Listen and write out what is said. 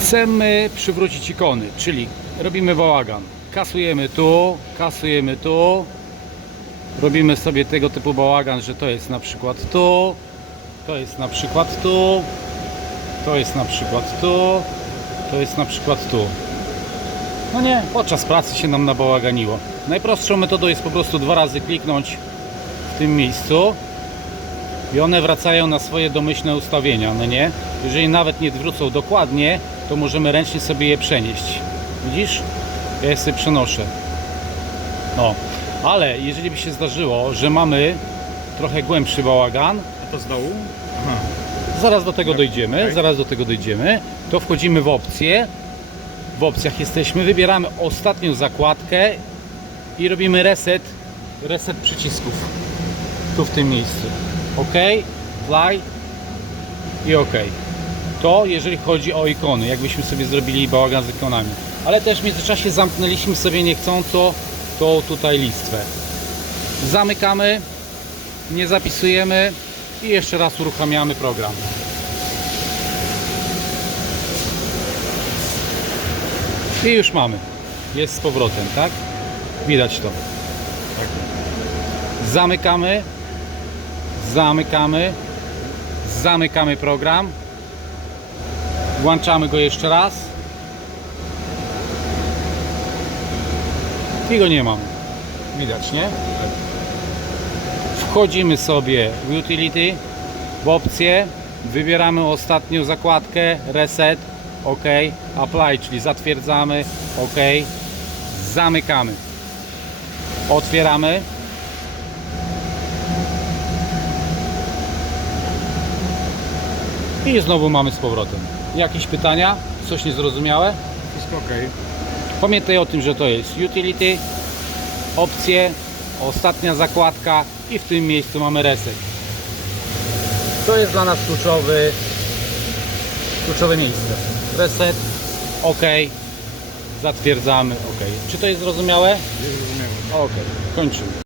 Chcemy przywrócić ikony, czyli robimy bałagan. Kasujemy tu, kasujemy tu. Robimy sobie tego typu bałagan, że to jest na przykład tu, to jest na przykład tu, to jest na przykład tu, to jest na przykład tu. No nie, podczas pracy się nam nabałaganiło. Najprostszą metodą jest po prostu dwa razy kliknąć w tym miejscu i one wracają na swoje domyślne ustawienia, no nie? Jeżeli nawet nie wrócą dokładnie, to możemy ręcznie sobie je przenieść. Widzisz? Ja je sobie przenoszę. No, ale jeżeli by się zdarzyło, że mamy trochę głębszy bałagan, A to z dołu? Aha. zaraz do tego dojdziemy, Okej. zaraz do tego dojdziemy, to wchodzimy w opcje. W opcjach jesteśmy, wybieramy ostatnią zakładkę i robimy reset, reset przycisków. Tu w tym miejscu. OK, fly i OK. To jeżeli chodzi o ikony, jakbyśmy sobie zrobili bałagan z ikonami. Ale też w międzyczasie zamknęliśmy sobie niechcąco tą tutaj listwę. Zamykamy, nie zapisujemy i jeszcze raz uruchamiamy program. I już mamy. Jest z powrotem, tak? Widać to. Zamykamy. Zamykamy. Zamykamy program. Włączamy go jeszcze raz. I go nie mamy. Widać, nie? Wchodzimy sobie w utility, w opcje, wybieramy ostatnią zakładkę, reset, OK, apply, czyli zatwierdzamy, OK, zamykamy, otwieramy. I znowu mamy z powrotem. Jakieś pytania? Coś niezrozumiałe? Wszystko ok. Pamiętaj o tym, że to jest utility, opcje, ostatnia zakładka i w tym miejscu mamy reset. To jest dla nas kluczowy, kluczowe miejsce. Reset, OK, zatwierdzamy OK. Czy to jest zrozumiałe? Nie zrozumiałem. OK, kończymy.